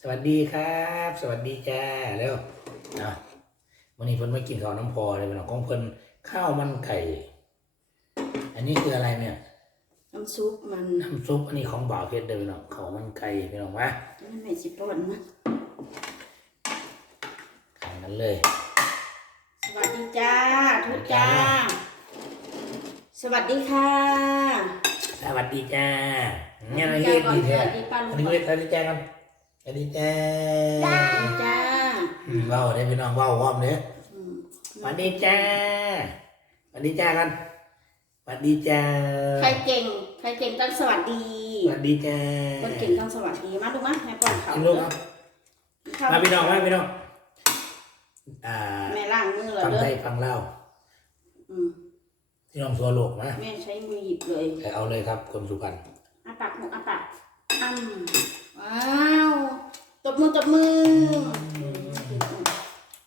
สวัสดีครับ สวัสดีจ้าเร็วเอาวันนี้เพิ่นมากินข้าวน้ำพอเลยเป็นของเพิ่นข้าวมันไก่ อันนี้คืออะไรเนี่ยน้ำซุปมันน้ำซุปอันนี้ของบ่าวเพชรเดินเนาะข้าวมันไก่เป็นหรอกวะนั่นไม่สิป้อนนะขายนั้นเลย สวัสดีจ้าทุกจ้า สวัสดีค่ะ สวัสดีจ้าเนี่ยอะไรจ้าเรียกก่อนดีสแท้วัสดีป้าลุอังนนี้ก่อก็นเรียกสวัสดีจ้ากัน สวัสดีจ้าสวัสดีจ้าอืมเว้าได้พี่น้องเว้าว้อมเด้ออืมสวัสดีจ้าสวัสดีจ้ากันสวัสดีจ้าใครเก่ง ใครเก่งต้องสวัสดี สวัสดีจ้าคนเก่งต้องสวัสดี มาดูมั้ยแม่ป้อนเขากินลูกครับข้าวมาพี่น้องมาพี่น้องอ่าแม่ล้างมือเหรอฟังเด้ไทอยฟังเล่าวอืมพี่น้องทั่วโลกนะแม่ใช้มือหยิบเลยไปเอาเลยครับคนสุพรรณอาปากหนูอาปากอ้ำว้าว ตบมือตบมือ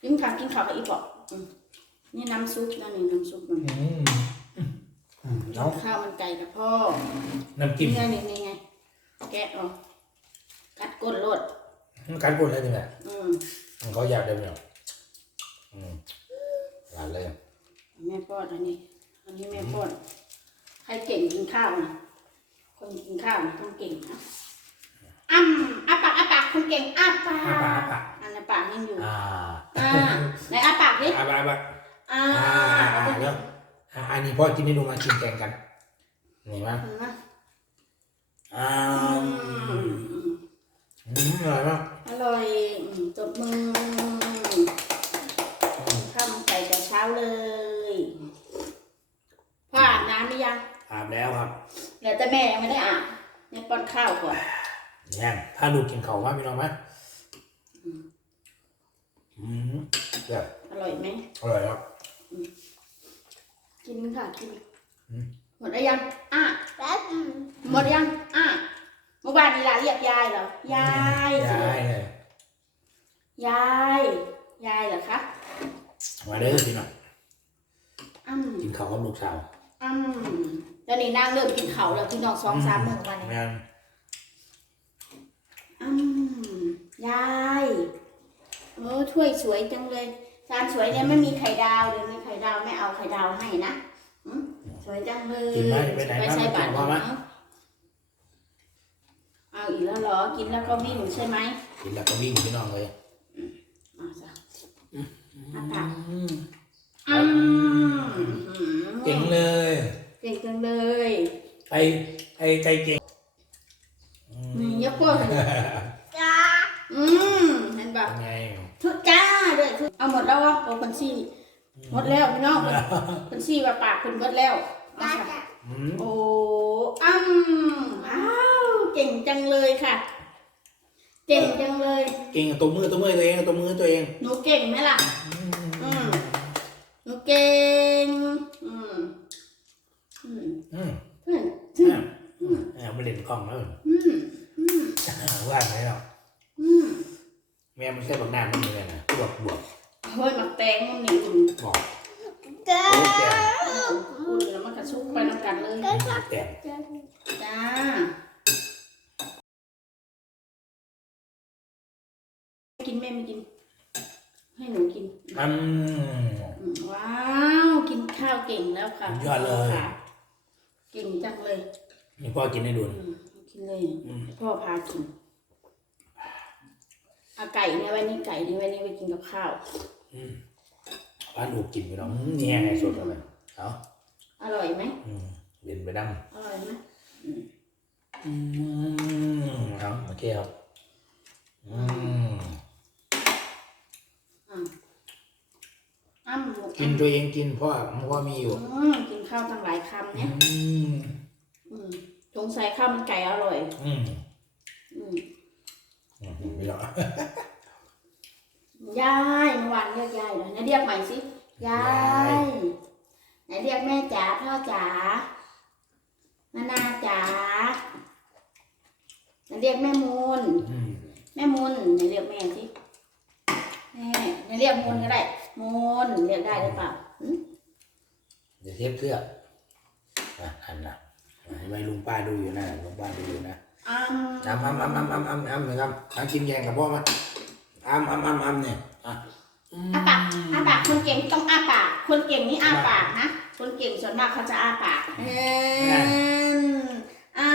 กินข้าวกินข้าวกับอีปอกอืมนี่น้ำซุปนะนี่น้ำซุปมันอืมอืมเนาะข้าวมันไก่กับพ่อน้ำจิ้มนี่ไงนี่นี่ไงแกะออกกัดก้นโลดการกดอะไรนี่แหละอืมเขาอยากได้ไหมอะอืมหวานเลยแม่ป้อนอันนี้ อันนี้แม่ป้อนใครเก่งกินข้าวนะคนกินข้าวนะต้องเก่งนะอ้ำอาปากอาปาก คนเก่งอาปากอาปากอาปาก อันนั้นปากยังอยู่อ่าอ่าไหนอาปากดิอาบาบาอ่าอ่าอ่าอ่าแล้วอ่าอันนี้พ่อกินให้ดูมากินแกงกันนี่มั้ยเห็นไหมอ่าอือืมมอร่อยมากอร่อยอืมตบมือข้าวมันไก่แต่เช้าเลยพ่ออาบน้ำหรือยังอาบแล้วครับ เดี๋ยวแต่แม่ยังไม่ได้อาบยังป้อนข้าวก่อน เนี่ยถ้าลูกกินเขาวมาพี่น้องไหมอืมแบบอร่อยไหมอร่อยครับกินค่ะกินอืมหมดได้ยังอะหมดยังอะเมื่อวานนี้ลาเรียกยายเหรอยายสิยายเลยยายยายเหรอคะมาเด้อพี่น้องอืมกินเขาวกับลูกสาวอืมแล้วนี่นั่งเริ่มกินเขาวแล้วพี่น้องสองสามหมื่นวันนี้แม่น อืมยายเออถ้วยสวยจังเลยจานสวยเนี่ยไม่มีไข่ดาวเดี๋ยวมีไข่ดาวไม่เอาไข่ดาวให้นะอืมสวยจังเลยกินไหมไปไหนไปมาใส่กิบานตรพอไหมเนาะเอาอีกแล้วเหรอ กินแล้วก็วิ่งใช่ไหมกินแล้วก็วิ่งพี่น้องเลยเอาจ้ะอาปากอืมอืมเก่งเลย เก่งจังเลย ไอไอใจเก่งอืม นี่ยกพวกจ้าอืมเห็นปะ เป็นไง ทุกจ้าด้วยทุกเอาหมดแล้ววะโอ้คนซี่หมดแล้วพี่น้อง คนซี่ว่าปากคนหมดแล้วเอาค่ะอืมโอ้อ้ำอ้าวเก่งจังเลยค่ะ เก่งจังเลย เก่งตัวมือตัวมือตัวเองตัวมือตัวเองหนูเก่งไหมล่ะ อืม หนูเก่ง อืม อืมอืมเพื่อนอืมอืมเอาไปเล่นกล้องแล้วอืมอืมว่าไงเนาะอืมแม่มันแค่บักหน้ามันมีเลยนะบวกบวกเฮ้ยหมักแตงมันนี่อุ่นบอกจ้าโอ้แกอุ่นแล้วมันกระชุกไปน้ำกันเลยแต่จ้ากินแม่ไม่กิน ให้หนูกิน อืมอืมว้าว กินข้าวเก่งแล้วค่ะสุดยอดเลย ค่ะเก่งจังเลย นี่พ่อกินให้ดูอืมกินเลยอืมพ่อพากินเอาไก่ในวันนี้ไก่ในวันนี้ไปกินกับข้าว อืมบ้านลูกกินพี่น้องอืมนี่ไงสดเลยเอาอร่อยไหมอืมเล่นไปดำอร่อยไหมอืมเอาโอเคครับอืมอ้ำหมูกินตัวเองกินพ่อพ่อมีอยู่อืมกินข้าวตั้งหลายคำอืเนี่ยมอืมสงสัยข้าวมันไก่อร่อยอืมอืมอืมไม่หรอกยายเมื่อวานเรียกยายเหรอไหนเรียกใหม่สิ ยาย ไหนเรียกแม่จ๋าพ่อจ๋านานาจ๋าไหนเรียกแม่มูลอืมแม่มูลไหนเรียกแม่สิแม่ไหนเรียกมูลก็ได้ มูลเรียกได้หรือเปล่าหึเดี๋ยวเทียบเสื้ออะหันนะให้ไว้ลุงป้าดูอยู่นะลุงป้าดูอยู่นะอ้ำอ้ำอ้ำอ้ำอ้ำอ้ำอ้ำอ้ำนะครับอ้ำกินแกงกับพ่อมาอ้ำอ้ำอ้ำอ้ำเนี่ยอะ อ้าปากอ้าปากคนเก่งต้องอ้าปาก คนเก่งนี่อ้าปากนะ คนเก่งส่วนมากเขาจะอ้าปากเอ็นอ้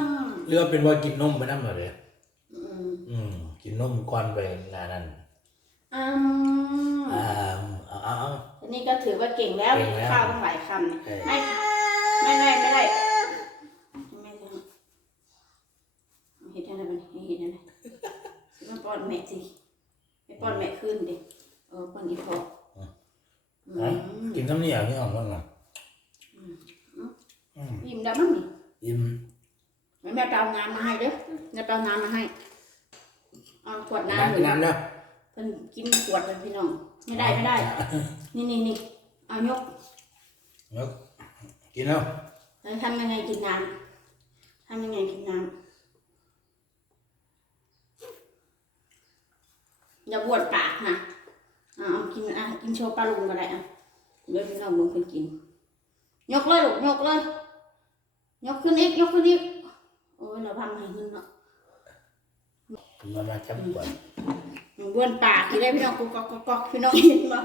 ำเรือว่าเป็นว่ากินนมไปนั่นหมดเลยอืมอืมกินนมก่อนไปงานนั้นอ้อ่าำเอาเอาเอาอันนี้ก็ถือว่าเก่งแล้วเก่งแล้วข้าวต้องหลายคำเนี่ยเออไม่ไม่ไม่ไม่ได้ไม่ได้เห็นอะไรบ้างเห็นอะไรมาป้อนแม่สิไปป้อนแม่ขึ้นดิเออป้อนอีพออื เอา ม กินน้ำเหนียวนี่ออกบ้างนะ อืมยิ้มได้มั้งนี่ยิ้มแม่ไปเอาน้ำมาให้เด้อแม่ไปเอาน้ำมาให้เอาขวดน้ำน้ำกินน้ำเด้อเพิ่นกินขวดเลยพี่น้อง ไม่ได้ไม่ได้ นี่นี่นี่เอายกยกกินแล้วแล้วทำยังไงกินน้ำทำยังไงกินน้ำอย่าบวดปากนะอ่าเอากินอะกินโชว์ปลาลุงก็ได้อะเดี๋ยวพี่น้องมึงคนกิน ยกเลยลูกยกเลย ยกขึ้นอีกยกขึ้นอีกโอ้ยเราพังให้ขึ้นเนาะมามาจับก่อนบ้วนปากกินได้พี่น้องกุกกอกกุกกอกพี่น้องเห็นบ่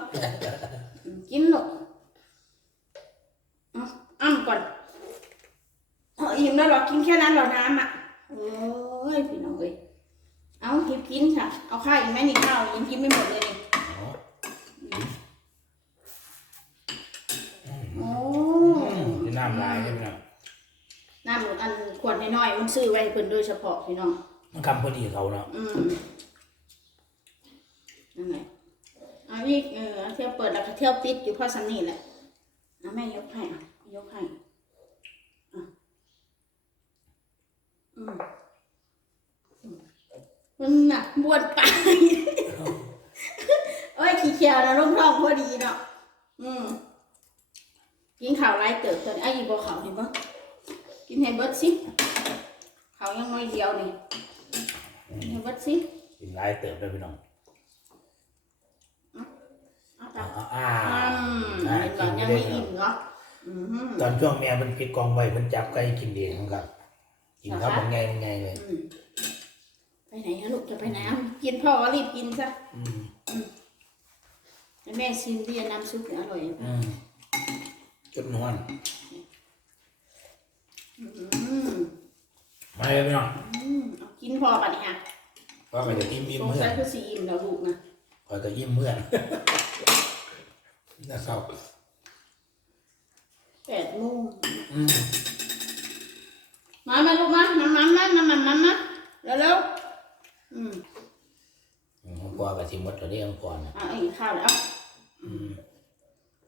กินลูกเอาอ้ำก่อนเอาอิ่มแล้วเหรอกินแค่นั้นเหรอน้ำอะโอ้ยพี่น้องเอ้ยเอาหยิบกินค่ะ เอาข้าวอีกไหมนี่ข้าวยังกินไม่หมดเลยนี่อ๋อโอ้อืมกินน้ำลายใช่ไหมครับ น้ำอัน ขวดน้อยๆมันซื้อไว้ให้เพิ่นโดยเฉพาะพี่น้อง มันคำพอดีเขาเนาะอืมนั่นแหละเอาอีกเออเที่ยวเปิดแล้วก็เที่ยวปิดอยู่เพ่อสันนี่แหละเอาแม่ยกให้อะยกให้อะอืมอืมมันหนักบวดปาก เอ้ยขี้เขียวนะลงท้องพอดีเนาะอืมกินข่าวไรเติบตัวนี้ไอ้ยีบอข่าวเห็นปะกินให้เบิดสิข่าว ยังน้อยเดียวนี่กินให้เบิดสิกินลายเติบเลยพี่น้องเอาไปอ่าอ่าอืมอ่าเห็นก่กิอนนยังได้ไม่เนาะอิ่มเนาะอืมตอนช่วงแม่มันปิดกองไว้มันจับไก่กินเองครับกินครับมันไงมันไงเลยอืมไปไหนฮะลูกจะไปไหนอะกินพ่อก็รีบกินซะอืมแล้วแม่ซินเบียน้ำซุปเนี่ยอร่อยอะอืมจุดนวลอืม มาเลยพี่น้องอืมเอากินพอป่ะเนี่ยก็ไปจะอิ่มอิ่มสงเมื่อสันยคือสีอิ่มแล้วลูกนะก็จะอิ่มเมื่อนนะครับแปดโมงอืมมามาลูกมามามามามามามามาเร็วเร็วๆอืมของพ่อกับสิมดตัวนี้ของพ่อนะเอาอีกข้าวแล้วอืม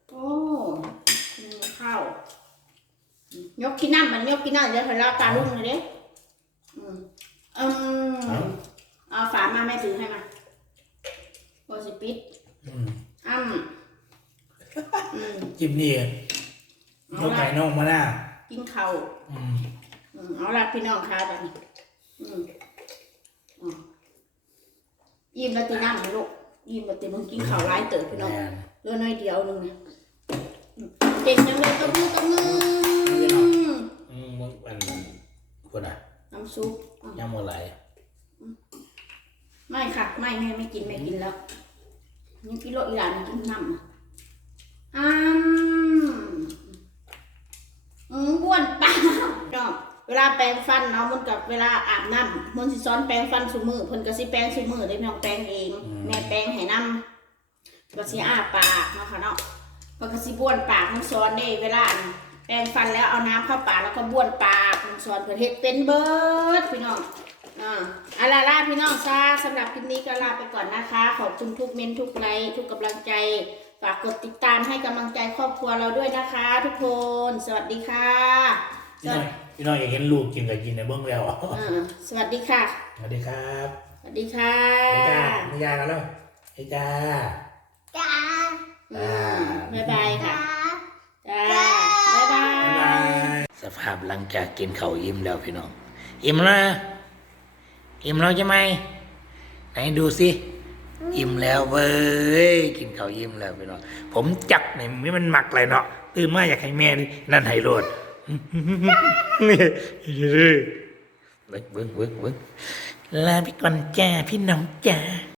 โอ้กินข้าวยกกินน้ำมันยกกินน้ำเดี๋ยวพอเราตาลุ่มเลยเด้ อืมอืมเอาฝามาแม่ถือให้มาโอสิปิดอืมอ้ำอืมจิ้มนี่ยเอากละไก่น่องมาหน้ากินข้าวอืมอืมเอาละพี่น้องค่ะตอนนี้อืมอ๋อยิ้มแล้วตีน้ำนะลูกยิ้มแล้วตีมึงกินข้าวร้ายเติบพี่น้อง แม่นเหลือน้อยเดียวนึงเนี่ยอืมเก่งจังเลยตบมือตบมืออืมมันอันคนอะ น้ำซุปอะย่ำอะไรไม่ค่ะ ไม่แม่ไม่กินไม่กินแล้วยังกินโลอีหลานยังกินน้ำอะอ้ามอืมบ้วนปากดอกเวลาแปรงฟันเนาะมันกับเวลาอาบน้ำมันสิซ้อนแปรงฟันสุมือเพิ่นก็สิแปรงสุมือได้น้องแปรงเองแม่แปรงให้น้ำก็สิอ้าปากเนาะค่ะเนาะเพิ่นก็สิบ้วนปากมันซ้อนได้เวลาอันแปรงฟันแล้วเอาน้ำเข้าปากแล้วก็บ้วนปาก มันซ้อนเพิ่นเฮ็ดเป็นเบิดพี่น้องอ่าเอาล่ะลาพี่น้องซาสำหรับคลิปนี้ก็ลาไปก่อนนะคะ ขอบคุณทุกเมนต์ทุกไลค์ทุกกำลังใจ ฝากกดติดตามให้กำลังใจครอบครัวเราด้วยนะคะ ทุกคน สวัสดีค่ะพี่น้อยพี่น้อยอยากเห็นลูกกินกับกินในเบื้องแล้วอ่าสวัสดีค่ะ สวัสดีครับสวัสดีค่ะไอ้จ้าไอ้จ้ากันแล้วไอ้จ้าจ้าอืมบ๊ายบายค่ะ จ้าจ้าบ๊ายบาบ๊ายบายยส ภาพหลังจากกินข้าวอิ่มแล้วพี่น้อง อิ่มแล้วอิ่มแล้วใช่ไหมไหนดูสิอิ่มแล้วเว้ยกินข้าวอิ่มแล้วพี่น้องผมจักเนี่ยไม่มันหมักเลยเนาะตื่นมาอยากให้แม่นี่นั่นไฮโรดนี่เบิ้งเบิ้งเบิ้งเบิ้งลาไปก่อนจ้าพี่น้องจ้า